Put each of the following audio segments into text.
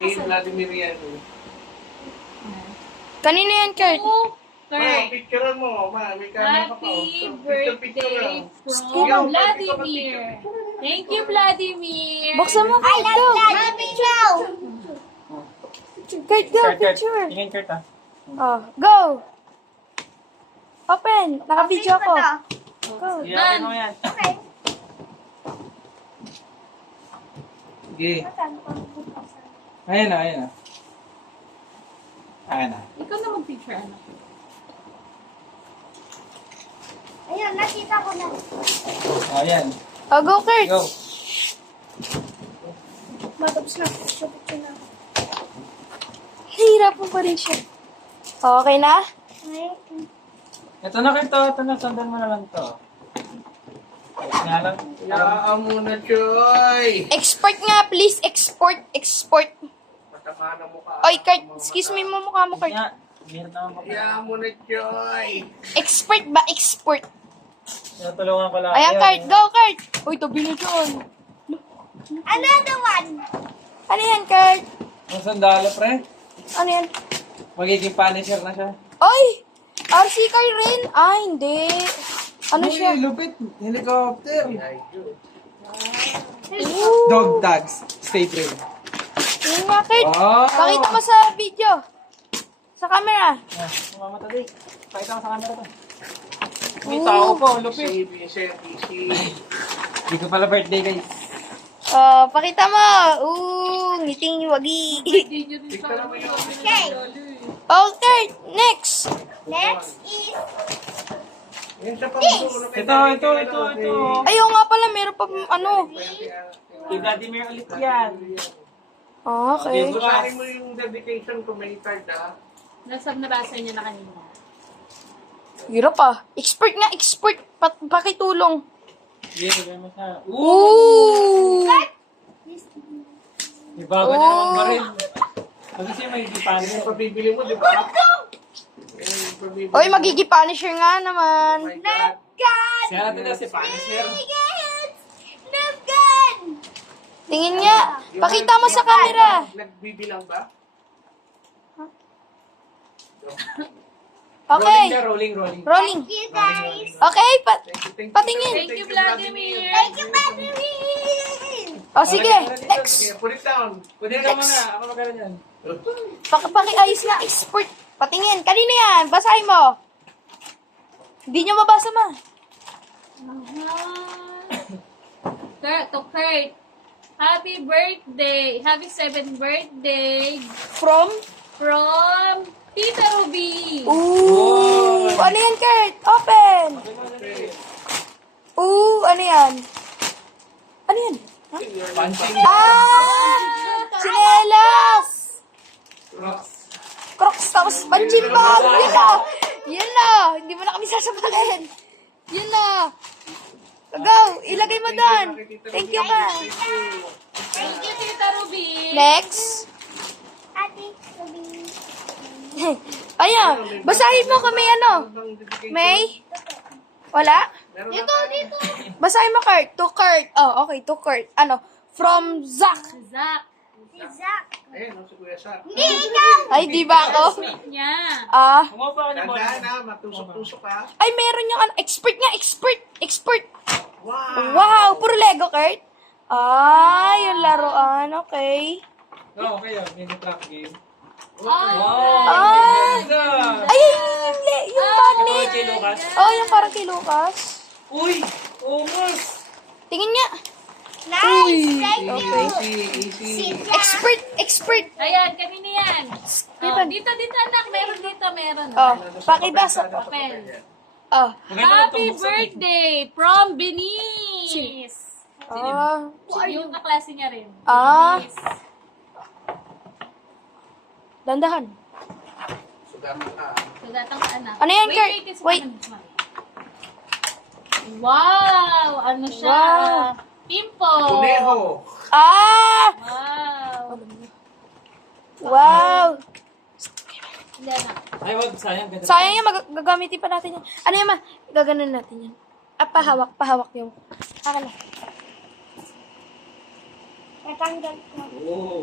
Vladimir yan. Kanina yan, Kurt. Ma, picturean mo. Ma, may camera ka pa. Happy Picture birthday lang. from Vladimir. Thank you, Vladimir. Buksan mo, Kurt, go. Kurt, go, picture. Tingin, Kurt, ah. Oh, go. Open. Naka-video ako. Go. Iyakin mo yan. Sige. Ayan na, ayan na. Ayan na. Ikaw na mag-picture, ano? Ayun, nakita ko na. Ayan. Oh, go, Kurt. Go. Matapos na. Picture na. Nahihirapan pa rin siya. Okay na? Ay, Ito na, Kurt, oh. Ito na, sundan mo na lang to. Nga lang. Yaan mo na, Choy. Export nga, please. Export. Matama na mukha. Oy, Kurt, excuse me mo mukha mo, Kurt. Nga. Meron naman pa. Yaan mo na, Choy. Export ba? Export. Tinutulungan ko lang. Ayan, Kurt. Go, Kurt. Uy, tabi na dyan. another one. Ano yan, Kurt? Ang sandalo, pre. Ano yan? Magiging punisher na siya. Oy! RC car rin? Ah, hindi. Ano siya? Uy, lupit. Helicopter. Ooh. Dog tags. Stay trained. Yun nga, Kurt. Wow. Pakita mo sa video. Sa camera. Ah, mamamata din. Pakita mo sa camera to. May tao po, lupit. Si Vincent, easy. Hindi ko pala birthday, guys. Oh, pakita mo. Ooh, ngiting wagi. Hindi nyo rin sa Picture mo yun. Okay. Oh, Kurt. Next. Next is Yan sa pambulo. Ito. Ayaw nga pala, meron pa ano. Kay Vladimir ulit yan. Ah, okay. Bukarin mo yung dedication ko, may card, ha? nabasa niya na kanina. Hirap ah. Expert nga, expert. Pakitulong. Sige, bigyan mo siya. Ooh. May bago na naman ba rin? Kasi siya may dipanis. Yung pabibili mo, di ba? Yung pabibili Oy, magiging punisher nga naman. Oh my God. God. Siya natin na si Punisher. Logan. Tingin nga. Pakita mo sa camera. Nagbibilang ba? Rolling Okay. siya, rolling. Rolling. Thank you guys. Okay, Thank you, patingin. Thank you, Vladimir. Thank you, Vladimir. O sige, next. Okay, put it down. Pwede ka muna. Ako magkaroon yan. Pakiayos nga, expert. Patingin. Kanina yan. Basahin mo. Hindi nyo mabasa ma. Kurt, to Kurt. Happy birthday. Happy 7th birthday From? from Tita Ruby. Ooh. Ano yan, Kurt? Open. Ooh, ano yan? Ano yan? Huh? Punching. Ah! Chinelas! Crocs, tapos punching bag. Yun na. Yun na. Hindi mo na kami sasabalin. Yun na. Go, ilagay mo doon. Thank you ka. Thank you, Tita Ruby. Next. Ate, Ruby. Ayan, basahin mo kung may ano. May? Wala? Dito, dito. Basahin mo, Kurt. To Kurt. Oh, okay, to Kurt. Ano? From Zach. Zach. Si Zach. Ayun, si Kuya Sa. Hindi, ikaw. Ay, di ba ako? Mate niya. Ah. Umupa ka ni Boy. Tandaan, ha? Matusok-tusok, ha? Ay, meron yung ano. Expert nga, expert. Expert. Wow! Wow, puro Lego, Kurt. Ah, yung laruan. Okay. Oo, kayo. Mini trap game. Oh, Ah. Ganda! Ay, yung Ito magnet. kay Lucas. Oh, yung parang kay Lucas. Uy! Almost! Tingin niya. Nice. Thank you. Easy. Si Zach. Expert. Ayan, kanina yan. Diba? Dito, anak. Meron dito, meron. Oh, pakibasa. Open. Oh. Happy birthday from Benice. Ah. Yung kaklase niya rin. Ah. Benice. Dandahan. Sugatan ka. Sugatang ka, anak. Ano yan, Kurt? Wait. Wait. Wow! Ano siya? Wow. Pimple. Kuneho. Ah! Wow. Wow! Hindi, anak. Ay, wag. Sayang. Ganda. Sayang yan, gagamitin pa natin yan. Ano yan, ma? Gaganon natin yan. Ah, pahawak yung. Akin na. Natanggal ko. Oh.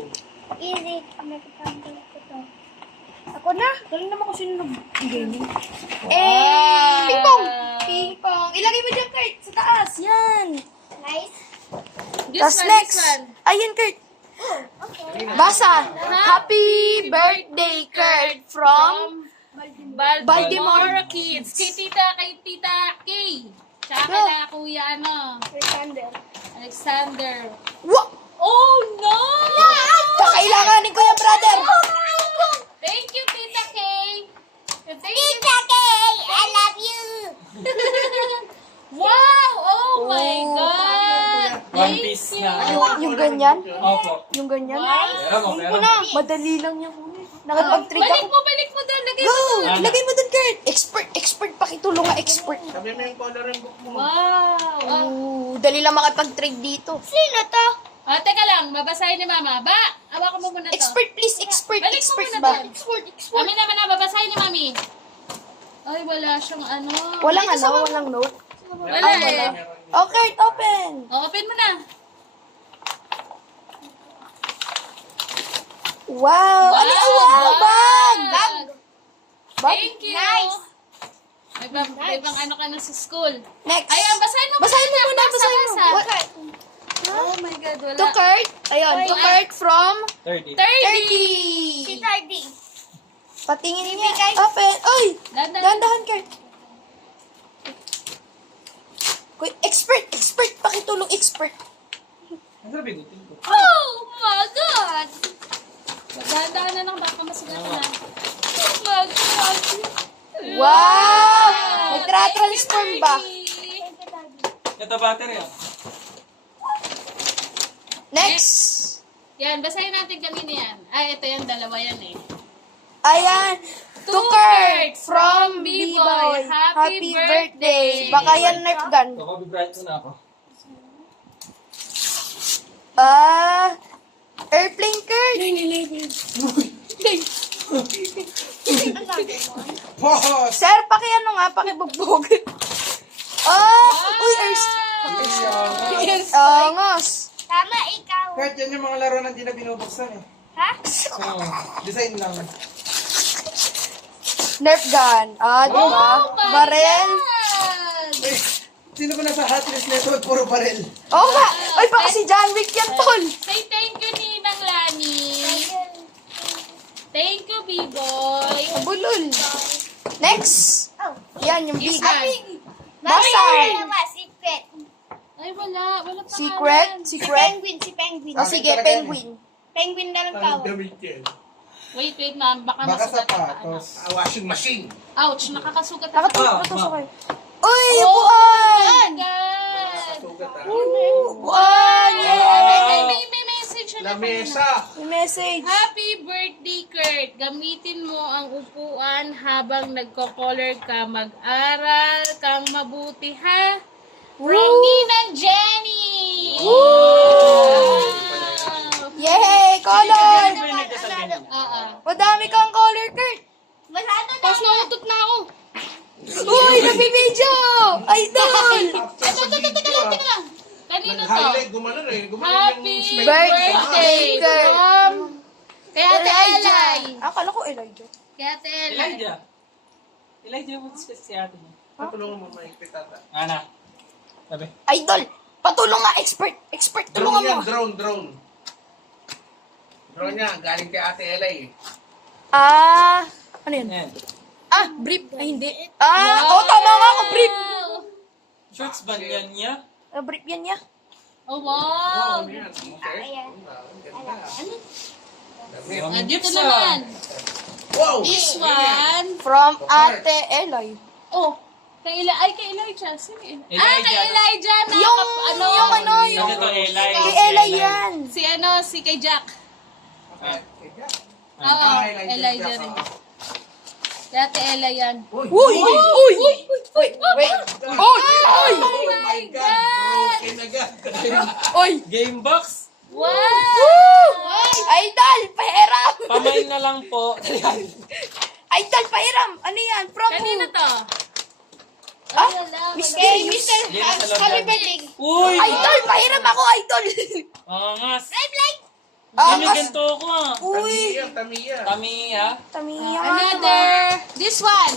Easy. Nagpapagod ko to. Ako na. Galing naman kung sino nag-gaming. Wow. Ping pong! Ping pong! Ilagay mo dyan, Kurt, sa taas. Yan. Nice. This Tapos one, next. this one. Ayun, Kurt. Okay. Basa. Happy birthday, Kurt, from Baltimore Kids. Kay Tita Kay. Tsaka Go. na Kuya Alexander. What? Oh no! Kakailanganin ko yung brother. Thank you, Tita Kay. Thank you. Tita Kay, I love you. Wow! Oh my Oh. God! One Thank piece you. na. Yung ganyan? Opo. Yung ganyan? Wow. Meron mo, Ko meron na. mo. Madali lang yung nakapag-trick ako. Balik mo doon. Lagay Go! mo doon. Ilagay mo dun, Kurt. Expert. Pakitulong nga, expert. Sabi mo yung coloring book mo. Wow! Dali lang makapag-trade dito. Sino to? Ah, teka lang. Babasahin ni Mama. Ba! Awakan mo muna to. Expert, please. Expert Balik mo muna ba? doon. Kami naman na. Babasahin ni Mami. Ay, wala siyang ano. Walang Dito sa- walang note. Wala eh. Okay, open. Oh, open mo na. Wow! Ano yung wow? Bag! Bag! Bag? Thank you! Nice. May bang ano ka na sa school. Next. Ayan, basahin mo Basahin mo muna, Basa, basahin mo. basa. What? Oh my God, wala. To Kurt. Ayun, to Kurt from 30. 30! 30. Si Tardy. Patingin niya. Open. Oy! Dahan-dahan. Dahan-dahan, Kurt. Kuy, expert. Pakitulong, expert. Ang sabi, gutin ko. Oh my God! Dahan-dahan na lang, baka masugatan na. Oh my God! Wow! Nagtra-transform ba? Ito battery ah. Next. Yan, basahin natin kanina yan. Ay, ito yan, dalawa yan eh. Ayan. To Kurt from B-Boy. B-Boy. Happy Happy birthday. Baka yan Nerf gun. Copy bright mo na ako. Airplane, Kurt. Boss! Sir, pakibugbog. Uy, Ers. Angos. Tama, ikaw. Kurt, yan yung mga laro na hindi na binubuksan eh. Ha? Design lang. Nerf gun. Diba? Oh my Barel. God! Eh, sino ba nasa hot list nito? Puro barel. Oo nga. Ay, baka si John Wick yan, tol. Say thank you, Ninang Lani. Thank you, B-Boy. Bulol. Next. Oh. Yan, yung This big. one. Basa. Dalawa, secret. Ay, wala. Wala pa Secret? Si Secret? penguin. O sige, penguin. Penguin na lang tawag. Wait, ma'am. Baka Baka masugat ka. sapatos. Washing machine. Ouch, nakakasugat na. Nakatusok kayo. Uy, Oh upuan! my God! Upuan! Yay! May message na Lamesa. May message. Happy birthday, Kurt! Gamitin mo ang upuan habang nagko-color ka. Mag-aral kang mabuti, ha? From Ninang Jenny! Wow! Yay! Color! Oo. Madami kang color, Kurt. Masyado na. Tapos nautot na ako. Uy, nabibidyo! Idol! Teka lang. Kanino to? Nag-highlight, gumanon eh. Gumanon Happy yung birthday Kurt. from kay Ate Elay. Akala ko Elijah. Kay Ate Elay. Elijah mo si ate niya. Patulungan mo maikpit ata. Ana. Sabi. Idol! Patulong nga, expert! Expert, Drone tulungan yan, mo! drone. Drone niya, galing kay Ate Elay. Ano yun? Yan. Brief. Ay, hindi. Tama nga ako, brief! Shorts ba yan niya? Brief yan niya. Oh, wow. Ano yan? Okay. Ayan. Dito naman. Wow! This one. From Ate Eloy. Oh, kay Elijah. Sino yun? Elijah. Kay Elijah na Yung Kasi ito Eli. Kay Eli yan. si kay Jack. Ah. Oo, Ah, Elijah rin. Dati Ella yan. Uy! Uy! Wait! Uy! Oh Uy! my God! Broken agad. Uy! Game box. Wow! Idol! Pahiram! Pamain na lang po. Idol! Pahiram! Ano yan? From Kanino who? to? Ah? Wala. Miss Kay Games. Mr. Yan sa loob yan. Birthday. Uy! Idol! Pahiram ako, idol! Angas. Like, Hindi Angas. ganito ko ah. Uy. Tamiya. Tamiya. Tamiya nga Another. This one.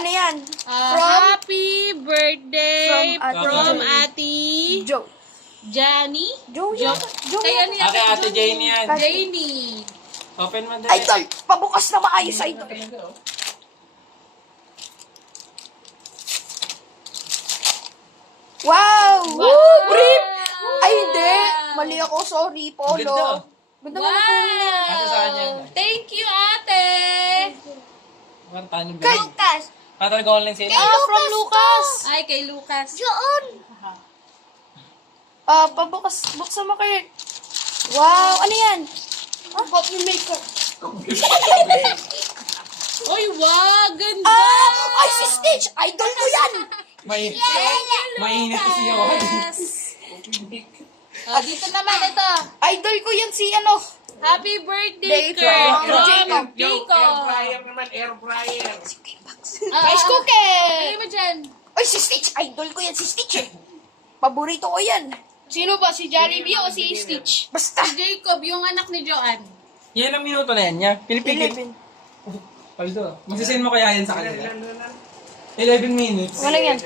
Ano yan? Happy birthday From from Ate Ate Joe. Johnny. Joe yan. Joe Kaya yan. ni Okay, Ate Jane yan. Janie. Open mo dali. Idol, pabukas na maayos, idol. Wow! Woo! Brief! Ay, hindi. Mali ako. Sorry, Polo. Ganda. Ganda mo na po niya. Ate saan yan? Thank you, ate. Paano ba? Lucas. Tatalaga online sale. From Lucas. Ay, kay Lucas. Doon. Pabukas. Buksan mo, Kurt. Wow! Ano yan? Coffee maker. Oy, wow, ganda. Ay, si Stitch! Idol ko yan! Mainit kasi ako. Dito naman ito. Idol ko yan si ano. Happy birthday, Day Kurt. from From Jacob. Pico. Air fryer naman, air fryer. Rice cooker! Lagay mo dyan. Ay, si Stitch! Idol ko yan si Stitch eh. Paborito ko yan. Sino ba? Si Jollibee o si Stitch? Basta. Si Jacob, yung anak ni Joanne. Yan ang minuto na yan niya. Pilipigil. 11. Paldo. Magsisend mo kaya yan sa kanila. Ilan. 11 minutes. Wala yan.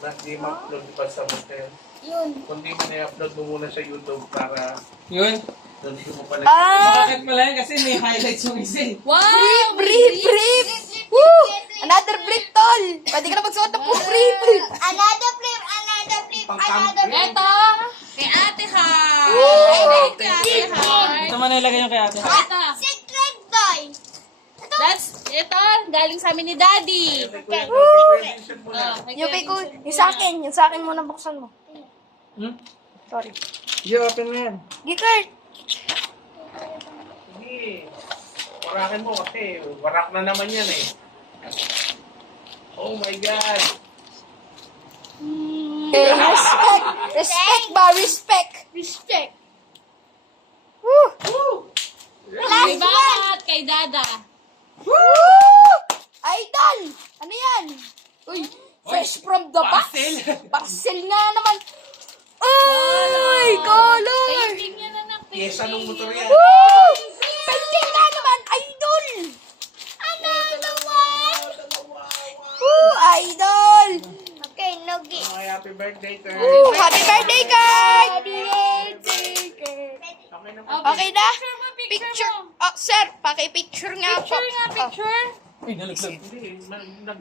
Hindi ma-upload pa sa motel. Yun. Kundi mo na-upload mo muna sa YouTube para Yun. doon mo pala. Bakit pala yan? Kasi may highlights yung isa eh. Wow! Brief! Woo! Another brief, tol! Pwede ka na magsuot ng brief! Another flip, another flip, another flip. Ito, kay Ate Heart. Woo! Kay Ate Heart. Ito mo nilagay yung kay ate. Ito. Secret toy. Ito, galing sa amin ni Daddy. Yung kay ko, yung sa akin muna buksan mo. Hmm? Sorry. Yo, open mo yan. Gikert! Sige. Warakin mo kasi warak na naman yan eh. Oh my God. Respect! Respect ba? Respect! Respect. Woo! Kay Bakat, kay Dada. Woo! Idol! Ano yan? Uy, fresh from the box! Parcel. Parcel nga naman! Ay, color! Painting yan, anak. Pyesa ng motor yan. Woo! Painting nga naman, idol! Woo, idol! Okay, Nogi. Okay, happy birthday, Kurt. Woo, happy birthday, Kurt! Happy birthday, Kurt! Okay na Okay na? Picture Picture. mo. Oh, sir, paki-picture nga po. Picture nga, picture. Uy, nalaglag. Hindi, nag-nag